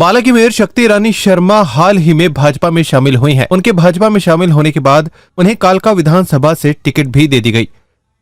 अंबाला की मेयर शक्ति रानी शर्मा हाल ही में भाजपा में शामिल हुई हैं। उनके भाजपा में शामिल होने के बाद उन्हें कालका विधानसभा से टिकट भी दे दी गई,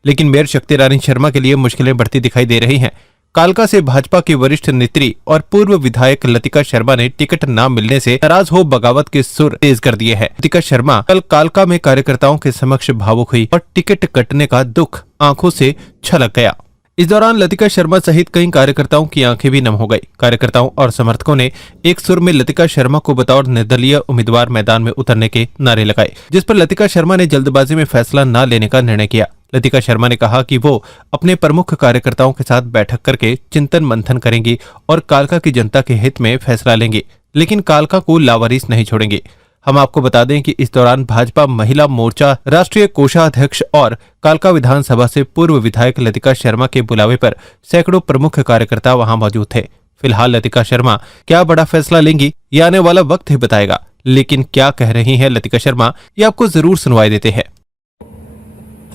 लेकिन मेयर शक्ति रानी शर्मा के लिए मुश्किलें बढ़ती दिखाई दे रही हैं। कालका से भाजपा की वरिष्ठ नेत्री और पूर्व विधायक लतिका शर्मा ने टिकट न मिलने से नाराज हो बगावत के सुर तेज कर दिए हैं। लतिका शर्मा कल कालका में कार्यकर्ताओं के समक्ष भावुक हुई और टिकट कटने का दुख आंखों से छलक गया। इस दौरान लतिका शर्मा सहित कई कार्यकर्ताओं की आंखें भी नम हो गई। कार्यकर्ताओं और समर्थकों ने एक सुर में लतिका शर्मा को बतौर निर्दलीय उम्मीदवार मैदान में उतरने के नारे लगाए, जिस पर लतिका शर्मा ने जल्दबाजी में फैसला न लेने का निर्णय किया। लतिका शर्मा ने कहा कि वो अपने प्रमुख कार्यकर्ताओं के साथ बैठक करके चिंतन मंथन करेंगी और कालका की जनता के हित में फैसला लेंगे, लेकिन कालका को लावारिस नहीं छोड़ेंगे। हम आपको बता दें कि इस दौरान भाजपा महिला मोर्चा राष्ट्रीय कोषाध्यक्ष और कालका विधानसभा से पूर्व विधायक लतिका शर्मा के बुलावे पर सैकड़ों प्रमुख कार्यकर्ता वहां मौजूद थे। फिलहाल लतिका शर्मा क्या बड़ा फैसला लेंगी ये आने वाला वक्त ही बताएगा, लेकिन क्या कह रही हैं लतिका शर्मा ये आपको जरूर सुनवाई देते हैं।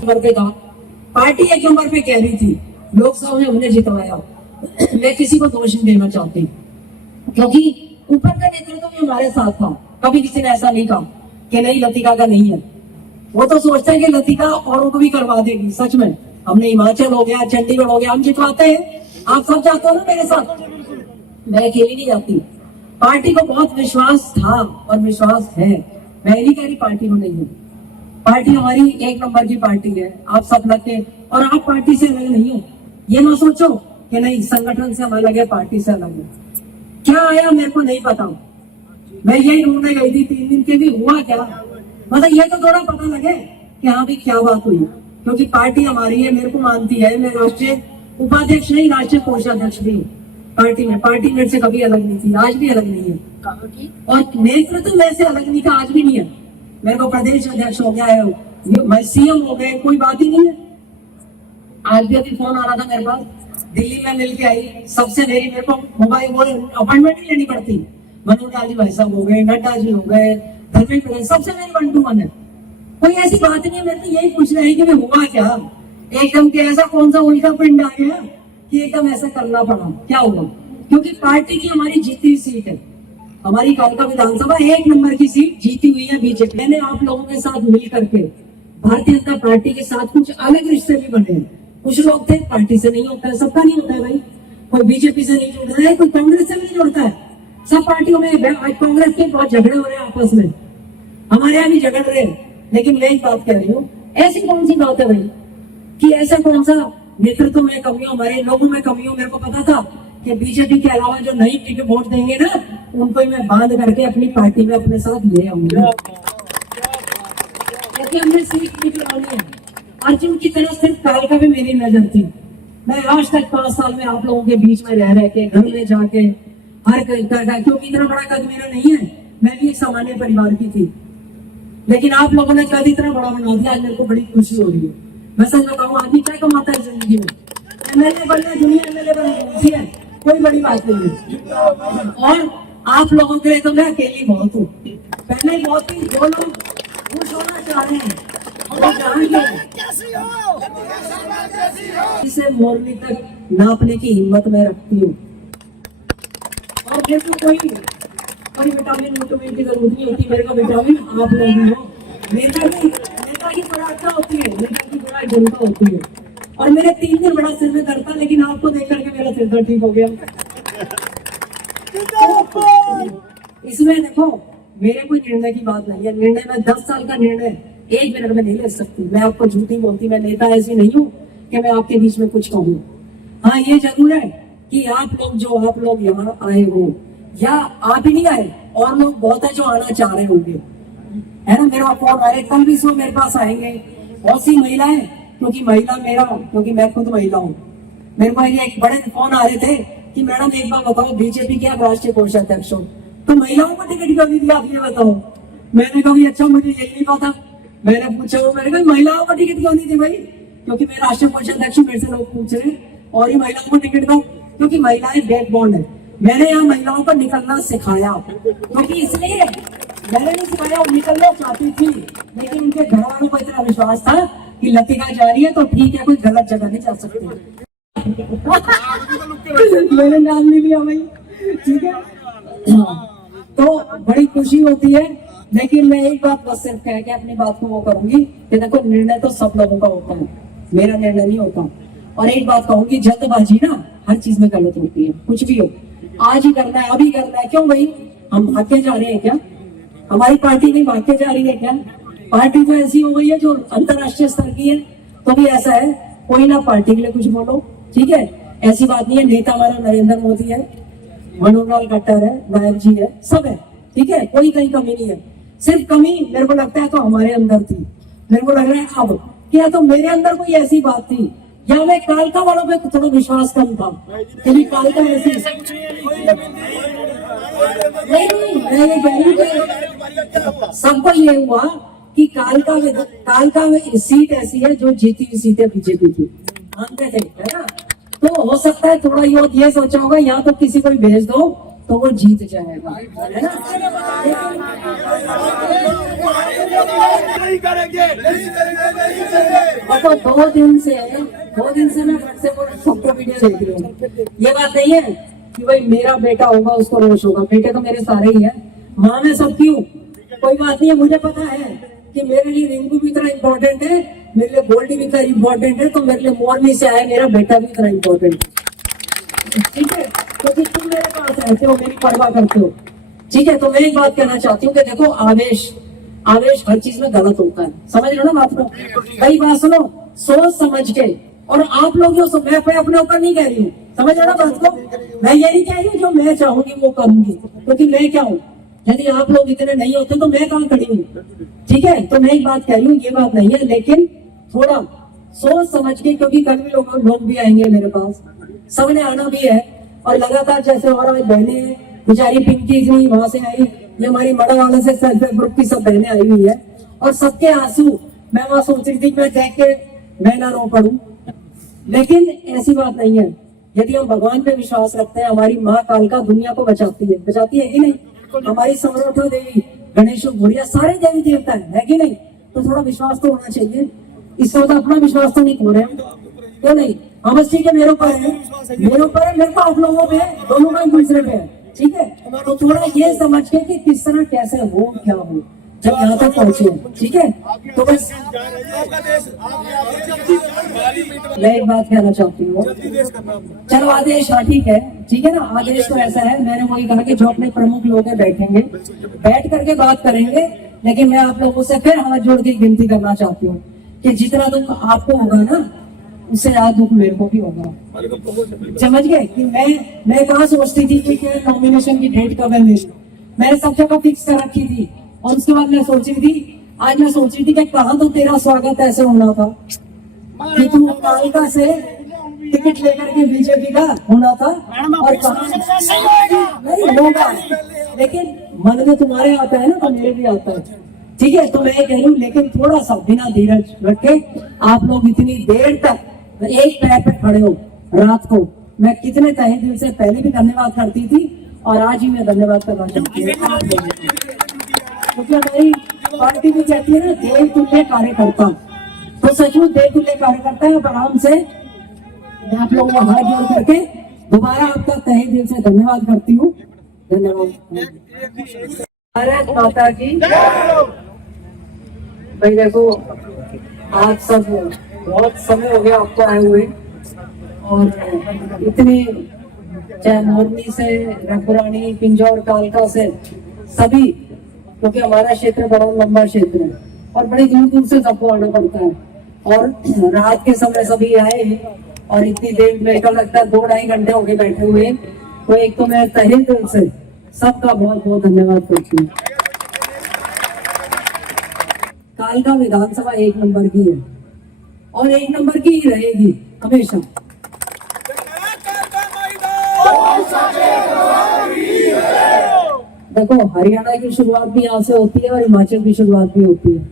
पार्टी एक नंबर पे कह रही थी, लोकसभा में हमने जितवाया। मैं किसी को दोष नहीं देना चाहती, क्योंकि ऊपर का नेतृत्व भी हमारे साथ था। कभी किसी ने ऐसा नहीं कहा कि नहीं लतिका का नहीं है। वो तो सोचते हैं कि लतिका औरों को भी करवा देगी। सच में हमने हिमाचल हो गया, चंडीगढ़ हो गया, हम जितवाते हैं। आप सब जाते हो ना मेरे साथ, मैं अकेली नहीं जाती। पार्टी को बहुत विश्वास था और विश्वास है। मैं नहीं कह रही पार्टी को नहीं है। पार्टी हमारी एक नंबर की पार्टी है। आप सब लगते, और आप पार्टी से अलग नहीं हो। ये ना सोचो कि नहीं संगठन से हम अलग है, पार्टी से अलग है। क्या आया मेरे को नहीं पता। मैं यही ढूंढने गई थी 3 दिन के भी हुआ क्या, मतलब ये तो थोड़ा पता लगे कि हाँ भी क्या बात हुई, क्योंकि पार्टी हमारी है, मेरे को मानती है। मैं राष्ट्रीय उपाध्यक्ष नहीं, राष्ट्रीय कोषाध्यक्ष भी हूँ पार्टी में। पार्टी मेरे से कभी अलग नहीं थी, आज भी अलग नहीं है, और नेतृत्व मेरे से अलग नहीं था, आज भी नहीं है। मेरे को प्रदेश अध्यक्ष हो गया है, मैं सीएम हो गए, कोई बात ही नहीं है। आज भी अभी फोन आ रहा था मेरे पास, दिल्ली में मिल के आई सबसे, मेरे को मोबाइल अपॉइंटमेंट ही लेनी पड़ती। मनोज जी भाई साहब हो गए, नड्डा जी हो गए, धर्मेंद्र, सबसे मेरी 1-to-1 है। कोई ऐसी बात नहीं है। मेरे को यही पूछ रहे हैं कि हुआ क्या, एकदम के ऐसा कौन सा उल्टा पिंड आ गया कि एकदम ऐसा करना पड़ा, क्या हुआ? क्योंकि पार्टी की हमारी जीती हुई सीट है। हमारी कालका विधानसभा 1 नंबर की सीट जीती हुई है बीजेपी। मैंने आप लोगों के साथ मिल करके भारतीय जनता पार्टी के साथ कुछ अलग रिश्ते भी बने हैं। कुछ लोग थे पार्टी से नहीं होता है, सबका नहीं होता है भाई। कोई बीजेपी से नहीं जुड़ रहा है, कोई कांग्रेस से नहीं जुड़ता है। सब पार्टियों में आज कांग्रेस के बहुत झगड़े हो रहे हैं आपस में, हमारे यहाँ भी झगड़ रहे हैं। लेकिन मैं एक बात कह रही हूँ, ऐसी कौन सी बात है भाई कि ऐसा कौन सा नेतृत्व में कमी हो, हमारे लोगों में कमी हो? मेरे को पता था कि बीजेपी के अलावा जो नई टिकट वोट देंगे ना, उनको ही मैं बांध करके अपनी पार्टी में अपने साथ ले आऊंगा, क्योंकि हमने सीट निकलवानी है। अर्जुन की तरह सिर्फ कालका में मेरी नजर थी। मैं आज तक 5 साल में आप लोगों के बीच में रह के, घर में जाके हर क्योंकि इतना बड़ा कद मेरा नहीं है, मैं भी एक सामान्य परिवार की थी, लेकिन आप लोगों ने कद इतना बड़ा बना दिया। आज मेरे को बड़ी खुशी हो रही है। मैं सच बताऊं, आदमी क्या कमाता है जिंदगी में? एमएलए बनना, दुनिया एमएलए बनना है, कोई बड़ी बात नहीं है। और आप लोगों के लिए तो मैं अकेली बहुत हूँ, पहले बहुत ही। जो लोग खुश होना चाह रहे हैं इसे मोरनी तक नापने की हिम्मत मैं रखती हूँ। और फिर तो कोई विटामिन की जरूरत नहीं होती। मेरे को विटामिन आप लोग हो। नेता की पराठा होती है, नेता की बड़ा जनता होती है। और मेरे 3 दिन बड़ा सिर में दर्द था, लेकिन आपको देख करके मेरा सिर दर्द ठीक हो गया। इसमें देखो मेरे कोई निर्णय की बात नहीं है। निर्णय में 10 साल का निर्णय 1 मिनट में नहीं ले सकती। मैं आपको झूठी बोलती, मैं नेता ऐसी नहीं हूँ कि मैं आपके बीच में कुछ कहूँ। हाँ ये जरूर है कि आप लोग यहाँ आए हो, या आप ही नहीं आए, और लोग बहुत है जो आना चाह रहे होंगे, है ना। मेरा फोन आ रहे, कल भी सो मेरे पास आएंगे बहुत सी महिलाएं, क्योंकि मैं खुद महिला हूँ। मेरे को एक बड़े फोन आ रहे थे कि मैडम एक बार बताओ, बीजेपी के आप राष्ट्रीय कोषाध्यक्ष हो, तो महिलाओं को टिकट क्यों नहीं दिया, आप ये बताओ। मैंने कहा अच्छा मुझे यही नहीं पता। मैंने पूछा, मैंने कहा महिलाओं को टिकट क्यों नहीं दी भाई? क्योंकि मैं राष्ट्रीय कोषाध्यक्ष, मेरे से लोग पूछ रहे हैं, और ये महिलाओं को टिकट दो, क्योंकि महिलाएं बैकबोन है। मैंने यहाँ महिलाओं को निकलना सिखाया, क्योंकि इसलिए मैंने नहीं सिखाया, वो निकलना चाहती थी, लेकिन उनके घर वालों को इतना विश्वास था कि लतिका जा रही है तो ठीक है, कोई गलत जगह नहीं जा सकती। मैंने नाम नहीं लिया भाई, ठीक है। हाँ, तो बड़ी खुशी होती है। लेकिन मैं एक बात बस सिर्फ कह के अपनी बात को वो करूंगी कि देखो निर्णय तो सब लोगों का होता है, मेरा निर्णय नहीं होता। और एक बात कहूंगी, जल्दबाजी ना हर चीज में गलत होती है। कुछ भी हो, आज ही करना है, अभी करना है, क्यों भाई हम भाग के जा रहे हैं क्या? हमारी पार्टी नहीं भाग के जा रही है क्या? पार्टी तो ऐसी हो गई है जो अंतरराष्ट्रीय स्तर की है। तो भी ऐसा है, कोई ना पार्टी के लिए कुछ बोलो, ठीक है? ऐसी बात नहीं है। नेता हमारा नरेंद्र मोदी है, मनोहर खट्टर है, नायक जी है, सब है, ठीक है? कोई कहीं कमी नहीं है। सिर्फ कमी मेरे को लगता है तो हमारे अंदर थी। मेरे को लग रहा है अब कि या तो मेरे अंदर कोई ऐसी बात थी या मैं कालका वालों पे थोड़ा विश्वास कम था, क्योंकि कालका ऐसी नहीं, मैं ये कह रही हूँ कि सबको ये हुआ कि कालका में सीट ऐसी है जो जीती हुई सीटें बीजेपी की, मानते थे, है ना? तो हो सकता है थोड़ा ये सोचा होगा यहाँ तो किसी को भी भेज दो तो वो जीत जाएगा, है ना? तो दो दिन से मैं सबको वीडियो देख रही हूँ। ये बात नहीं है कि भाई मेरा बेटा होगा उसको रोष होगा, बेटे तो मेरे सारे ही है, माँ में सबकी हूँ, कोई बात नहीं है। मुझे पता है कि मेरे लिए रिंकू भी इतना इम्पोर्टेंट है, मेरे लिए गोल्डी भी इतना इम्पोर्टेंट है, तो मेरे लिए मोरनी से आया मेरा बेटा भी इतना इम्पोर्टेंट है, ठीक है? क्योंकि तुम मेरे पास रहते हो, मेरी परवाह करते हो, ठीक है? तो मैं एक बात कहना चाहती हूँ कि देखो आवेश हर चीज में गलत होता है, समझ लो ना बात को। कई बात सुनो सोच समझ के, और आप लोग जो मैं अपने ऊपर नहीं कह रही हूँ, समझ लो ना बात को। मैं ये नहीं कह रही हूँ जो मैं चाहूंगी वो करूंगी, क्योंकि मैं क्या हूँ, यदि आप लोग इतने नहीं होते तो मैं कहाँ खड़ी हूँ, ठीक है? तो मैं एक बात कह रही हूँ, ये बात नहीं है, लेकिन थोड़ा सोच समझ के, क्योंकि कल भी लोग भी आएंगे मेरे पास, सबने आना भी है। और लगातार जैसे हमारा बहने बेचारी पिंकी इतनी वहां से आई, ये हमारी मड़ा वाले से सेल्फ हेल्प ग्रुप की सब बहनें आई हुई है, और सबके आंसू मैं वहां सोच रही थी मैं देख के मैं ना रो पड़ू, लेकिन ऐसी बात नहीं है। यदि हम भगवान पे विश्वास रखते हैं, हमारी माँ कालका दुनिया को बचाती है कि नहीं? हमारी समरोठा देवी, गणेश भूरिया, सारे देवी देवता है कि नहीं? तो थोड़ा विश्वास तो होना चाहिए। इससे तो अपना विश्वास तो नहीं खो रहे, क्यों नहीं? हाँ बस ठीक है, मेरे ऊपर है, मेरे को आप लोगों पे, दोनों का एक दूसरे पे है, ठीक है? तो थोड़ा ये समझ के कि किस तरह कैसे हो क्या हो जब यहाँ तक पहुंचे, ठीक है? तो बस मैं एक बात कहना चाहती हूँ, चलो आदेश, हाँ ठीक है ना? आदेश तो ऐसा है, मैंने वही कहा कि जो अपने प्रमुख लोग हैं बैठेंगे, बैठ करके बात करेंगे। लेकिन मैं आप लोगों से फिर हाथ जोड़ के गिनती करना चाहती हूँ कि जितना दुख आपको होगा ना, उससे ज्यादा दुख मेरे को भी होगा। समझ गए कि मैं कहाँ सोचती थी कि नॉमिनेशन की डेट कब है मेरी, मैंने सब जगह फिक्स कर रखी थी। और उसके बाद मैं सोच रही थी, आज मैं सोच रही थी कि कहाँ तो तेरा स्वागत ऐसे होना था कि तू कालका से टिकट लेकर के बीजेपी का होना था, और कहाँ नहीं होगा, लेकिन मन में तुम्हारे आता है ना, तो मेरे भी आता है, ठीक है? तो मैं कह रही हूँ, लेकिन थोड़ा सा बिना धीरज रखे, आप लोग इतनी देर तक एक पैर पे खड़े हो रात को, मैं कितने तहे दिल से पहले भी धन्यवाद करती थी और आज ही मैं धन्यवाद करना चाहती हूँ, क्योंकि हमारी पार्टी भी कहती है ना देव तुल्य कार्यकर्ता, तो सचमुच देव तुल्य कार्यकर्ता है। आराम से मैं आप लोगों को हाथ जोड़ करके दोबारा आपका तहे दिल से धन्यवाद करती हूँ। धन्यवाद। भारत माता की। भाई देखो, आज सब बहुत समय हो गया आपको आए हुए, और इतनी चाहे मोरनी से, रघुरानी, पिंजौर, कालका से सभी, क्योंकि हमारा क्षेत्र बड़ा लंबा क्षेत्र है और बड़ी दूर दूर से सबको आना पड़ता है, और रात के समय सभी आए और इतनी देर मेरे को लगता है 2-2.5 घंटे हो गए बैठे हुए। तो एक तो मैं तहे दिल से सबका बहुत बहुत धन्यवाद करती हूँ। कालका विधानसभा 1 नंबर की है और 1 नंबर की ही रहेगी हमेशा। देखो, हरियाणा की शुरुआत भी यहाँ से होती है और हिमाचल की शुरुआत भी होती है,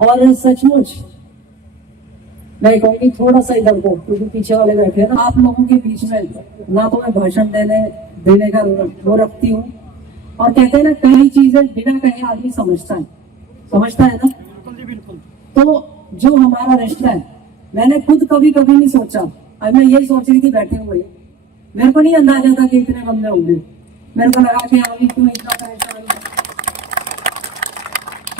और सचमुच मैं कहूँगी थोड़ा सा इधर को, क्योंकि पीछे वाले बैठे हैं ना, आप लोगों के बीच में ना तो मैं भाषण देने का वो रखती हूँ, और कहते हैं ना कई चीजें बिना कहे आदमी समझता है ना। तो जो हमारा रिश्ता है, मैंने खुद कभी नहीं सोचा, अब मैं यही सोच रही थी बैठे हुए, मेरे को नहीं अंदाजा था कि इतने बंदे होंगे, मेरे को लगा कि अभी क्यों इतना परेशान है।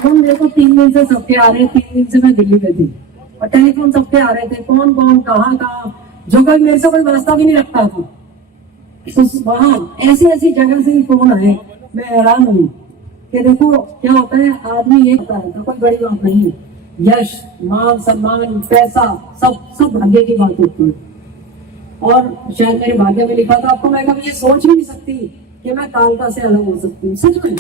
तो मेरे को 3 दिन से सबके आ रहे, 3 दिन से मैं दिल्ली में थी और टेलीफोन सबके आ रहे थे, कौन कौन कहाँ कहाँ, जो कभी मेरे से कोई वास्ता भी नहीं रखता था। तो वहाँ ऐसी ऐसी जगह से ही फोन आए, मैं हैरान हुई कि देखो क्या होता है, आदमी एक होता है, कोई बड़ी बात नहीं है। यश, मान, सम्मान, पैसा सब भाग्य की बात होती है। और शायद मेरे भाग्य में लिखा था आपको, मैं कभी ये सोच भी नहीं सकती कि मैं कालका से अलग हो सकती हूँ, सच में।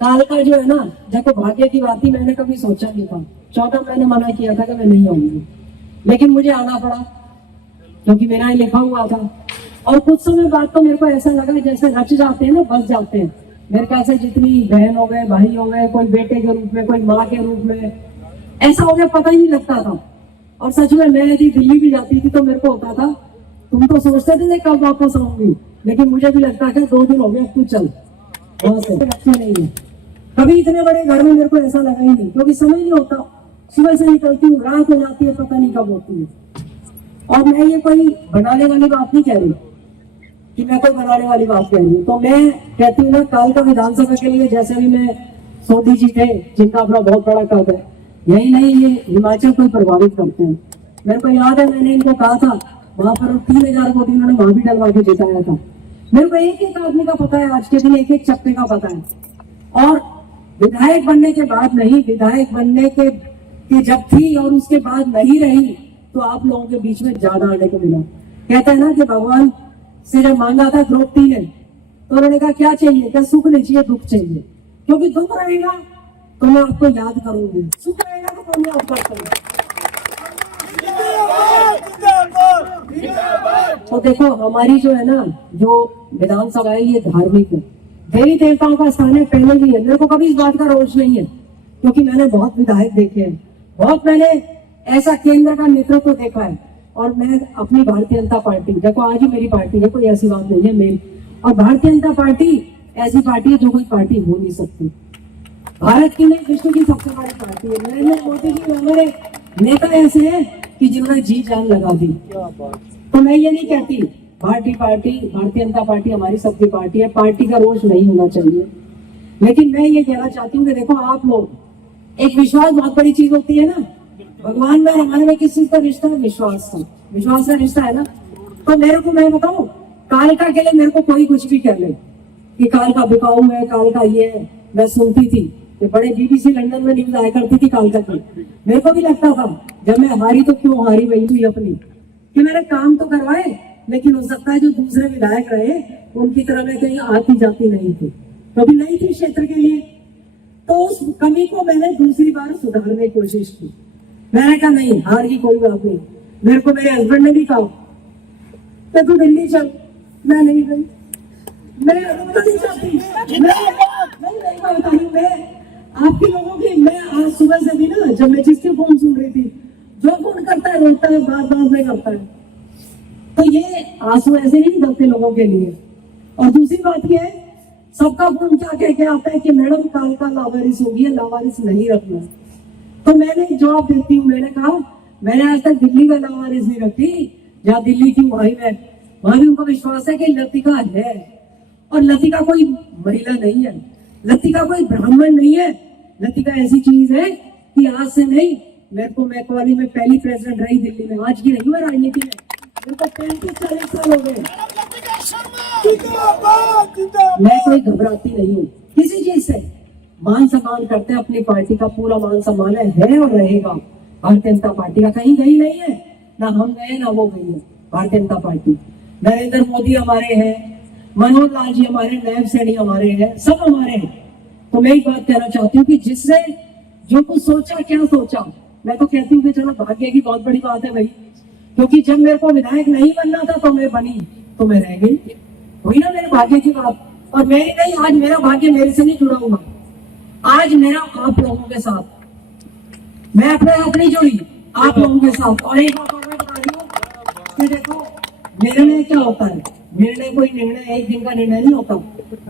कालका जो है ना, देखो भाग्य की बात ही मैंने कभी सोचा नहीं था। 14 मैंने मना किया था कि मैं नहीं आऊंगी, लेकिन मुझे आना पड़ा क्योंकि मेरा ही लिखा हुआ था। और कुछ समय बाद तो मेरे को ऐसा लगा जैसे रच जाते हैं ना, बस जाते हैं। मेरे ख्याल से जितनी बहन हो गए, भाई हो गए, कोई बेटे के रूप में, कोई माँ के रूप में, ऐसा हो गया, पता ही नहीं लगता था। और सच में मैं यदि दिल्ली भी जाती थी तो मेरे को होता था, तुम तो सोचते थे कब वापस आऊंगी, लेकिन मुझे भी लगता है 2 दिन हो गए, तू चल, बच्चे नहीं है। कभी इतने बड़े घर में मेरे को ऐसा लगा ही नहीं, क्योंकि समय नहीं होता। सुबह से निकलती हूँ, रात हो जाती है, पता नहीं कब होती है। और मैं ये कोई बनाने वाली बात नहीं कह रही कि मैं कोई बनाने वाली बात कह रही हूँ। तो मैं कहती हूँ ना, कालका विधानसभा के लिए जैसे भी मैं सोदी जी थे, जिनका अपना बहुत बड़ा कद है, यही नहीं ये हिमाचल को प्रभावित करते हैं। मेरे को याद है मैंने इनको कहा था, वहां पर 3000 वोट इन्होंने वहां भी डलवा के जिताया था। मेरे को एक एक आदमी का पता है, आज के दिन एक एक चप्पे का पता है। और विधायक बनने के बाद नहीं, विधायक बनने के जब थी और उसके बाद नहीं रही, तो आप लोगों के बीच में ज्यादा आने को मिला। कहते हैं ना कि भगवान से जब मांगा था द्रौपदी ने, तो उन्होंने कहा क्या चाहिए, क्या सुख नहीं चाहिए, दुख चाहिए। क्योंकि दुख रहेगा तो मैं आपको याद करूंगी, सुख रहेगा तो कोई याद करता। तो देखो हमारी जो है ना, जो विधानसभा है, ये धार्मिक है, देवी देवताओं का स्थान है, पहले भी है। मेरे को कभी इस बात का रोष नहीं है, क्योंकि मैंने बहुत विधायक देखे हैं, बहुत मैंने ऐसा केंद्र का नेतृत्व देखा है। और मैं अपनी भारतीय जनता पार्टी, देखो आज ही मेरी पार्टी है, कोई ऐसी बात नहीं है मेरी। और भारतीय जनता पार्टी ऐसी पार्टी है जो कोई पार्टी हो नहीं सकती, भारत की नहीं, विश्व की सबसे बड़ी पार्टी है। नरेंद्र मोदी जी हमारे नेता ऐसे हैं कि जिन्होंने जी जान लगा दी। तो मैं ये नहीं कहती भारतीय जनता पार्टी हमारी सबकी पार्टी है, पार्टी का रोष नहीं होना चाहिए। लेकिन मैं ये कहना चाहती हूँ कि देखो आप लोग, एक विश्वास बहुत बड़ी चीज होती है ना, भगवान में हमारे में किस चीज का रिश्ता है, विश्वास का, विश्वास का रिश्ता है ना। तो मेरे को, मैं बताऊं, कालका के लिए मेरे को कोई कुछ भी कह ले कि कालका बिकाऊ है, कालका ये है। मैं सुनती थी कि बड़े BBC लंदन में न्यूज आया करती थी कालका की। मेरे को भी लगता था जब मैं हारी तो क्यों हारी, वही हुई अपनी, कि मैंने काम तो करवाए, लेकिन हो सकता है जो दूसरे विधायक रहे उनकी तरह मैं कहीं आती जाती नहीं थी, कभी नहीं थी क्षेत्र के लिए। तो उस कमी को मैंने दूसरी बार सुधारने की कोशिश की। मैंने कहा नहीं, हार की कोई बात नहीं। मेरे को मेरे हस्बैंड ने भी कहा कि तू दिल्ली चल, मैं नहीं गई, मैं नहीं चाहती, मैं बता रही हूँ, मैं आपके लोगों की, मैं आज सुबह से भी ना, जब मैं जिसके फोन सुन रही थी, जो फोन करता है रोता है, बात में करता है। तो ये आंसू ऐसे नहीं निकलते लोगों के लिए। और दूसरी बात ये है, सबका फोन क्या कह के आता है कि मैडम कालका लावारिस होगी, लावारिस नहीं रखना। तो मैंने जवाब देती हूँ, मैंने कहा मैंने आज तक दिल्ली में लावारिस नहीं रखी, जहाँ दिल्ली की वहीं में, वहां भी उनको विश्वास है कि लतिका है। और लतिका कोई महिला नहीं है, लतिका कोई ब्राह्मण नहीं है, लतिका ऐसी चीज है कि आज से नहीं, मेरे को, मैं कॉलेज में पहली प्रेसिडेंट रही दिल्ली में, आज की नहीं हुआ राजनीति में, मेरे को 35-40 साल हो गए। मैं कोई घबराती नहीं हूँ किसी चीज से, मान सम्मान करते हैं, अपनी पार्टी का पूरा मान सम्मान है और रहेगा। भारतीय जनता पार्टी का कहीं गई नहीं है, ना हम गए ना वो गई है। भारतीय जनता पार्टी, नरेंद्र मोदी हमारे हैं, मनोहर लाल जी हमारे, नायब सैनी हमारे हैं, सब हमारे हैं। तो मैं एक बात कहना चाहती हूँ कि जिसने जो कुछ सोचा, क्या सोचा, मैं तो कहती हूँ कि चलो भाग्य की बहुत बड़ी बात है भाई, क्योंकि जब मेरे को विधायक नहीं बनना था तो मैं बनी, तो मैं रह गई, हुई ना मेरे भाग्य की बात। और मेरी नहीं, आज मेरा भाग्य मेरे से नहीं जुड़ा हुआ, आज मेरा आप लोगों के साथ, मैं अपने आप नहीं जुड़ी, आप लोगों के साथ। और एक बात और मैं बता रही हूँ कि देखो निर्णय क्या होता है, निर्णय कोई निर्णय एक दिन का निर्णय नहीं होता।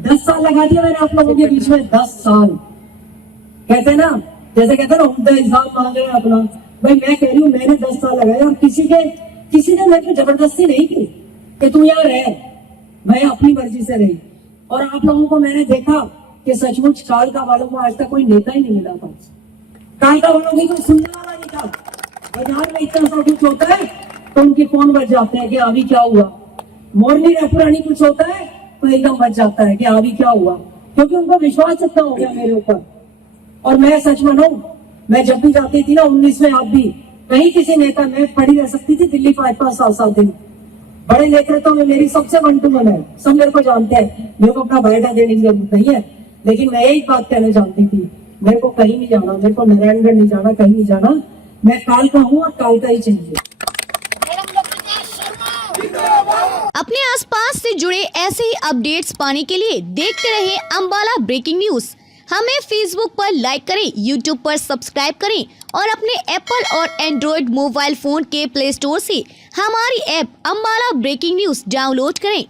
10 साल लगा दिया मैंने आप लोगों के बीच में, 10 साल। कहते हैं ना, जैसे कहते हैं ना, उम्दा हिसाब मांग रहे हैं अपना, भाई मैं कह रही हूँ मैंने 10 साल लगाए और किसी ने मेरे को जबरदस्ती नहीं की कि तू यहाँ रह, मैं अपनी मर्जी से रही। और आप लोगों को मैंने देखा कि सचमुच कालका वालों को आज तक कोई नेता ही नहीं मिला था। कालका वालों की कोई सुनने वाला नहीं था। बाजार में इतना सा कुछ होता है तो उनके फोन बज जाते हैं कि अभी क्या हुआ। मोरनी रेफरानी कुछ होता है तो एकदम बच जाता है कि अभी क्या हुआ, क्योंकि उनको विश्वास इतना हो गया मेरे ऊपर। और मैं सच मानूं, मैं जब भी जाती थी ना 19 में, आप भी कहीं किसी नेता में पड़ी रह सकती थी दिल्ली 5-5 7-7 दिन। बड़े नेतृत्व में मेरी सबसे 1 to 1 है, सब मेरे को जानते हैं, मेरे को अपना बायोडाटा देने की जरूरत नहीं है। लेकिन मैं एक बात कहना चाहती थी, मेरे को कहीं नहीं जाना, मेरे को नारायणगढ़ नहीं जाना, कहीं नहीं जाना, मैं कालका हूँ और कालका ही चाहिए। अपने आसपास से जुड़े ऐसे ही अपडेट्स पाने के लिए देखते रहिए अंबाला ब्रेकिंग न्यूज। हमें फेसबुक पर लाइक करें, यूट्यूब पर सब्सक्राइब करें और अपने एप्पल और एंड्रॉइड मोबाइल फोन के प्ले स्टोर से हमारी app Ambala breaking news download करें।